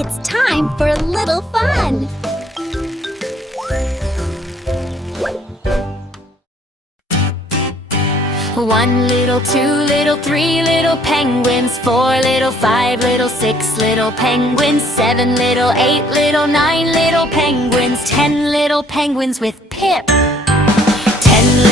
It's time for a little fun! One little, two little, three little penguins, four little, five little, six little penguins, seven little, eight little, nine little penguins, 10 little penguins with Pip. 10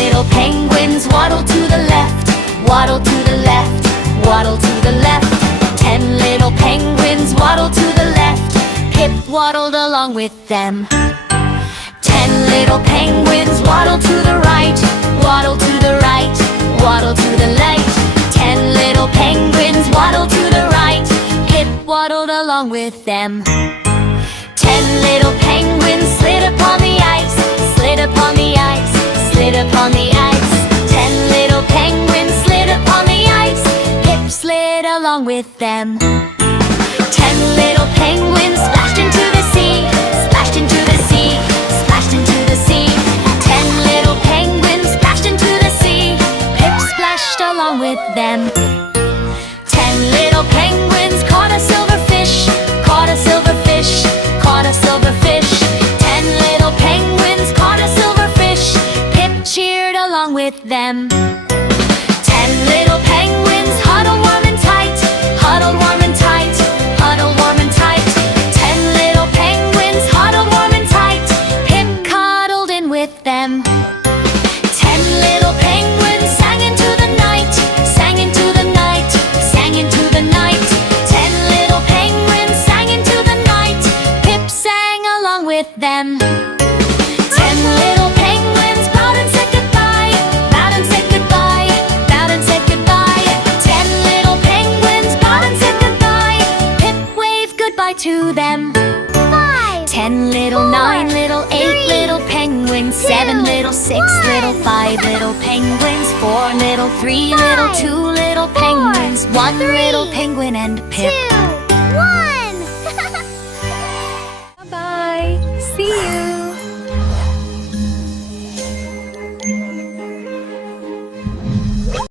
little penguins waddle to the left, waddle to the left, waddle to the left. 10 little penguins waddle to the left, Pip waddled along with them. 10 little penguins waddle to the right, waddle to the right, waddle to the left. 10 little penguins waddle to the right, Pip waddled along with them. 10 little penguins slid upon the ice, slid upon the ice, slid upon the ice. 10 little penguins slid upon the ice, Pip slid along with them. 10 little penguins splashed into the sea, splashed into the sea, splashed into the sea. 10 little penguins splashed into the sea, Pip splashed along with them. 10 little penguins caught a silver fish, caught a silver fish, caught a silver fish. 10 little penguins caught a silver fish, Pip cheered along with them. 10 little penguins huddled warm and tight, huddled warm and tight, huddled warm and tight. 10 little penguins huddled warm and tight, Pip cuddled in with them. 10 little penguins sang into the night, sang into the night, sang into the night. 10 little penguins sang into the night, Pip sang along with them. 10 little penguins bowed and said goodbye, bowed and said goodbye, bowed and said goodbye. 10 little penguins bowed and said goodbye, Pip waved goodbye to them. 10 little, 9 little, 8 little penguins, 7 little, 6 little, 5 little penguins, 4 little, 3 little, 2 little penguins, 1 little penguin and Pip. 2, 1! Bye! See you!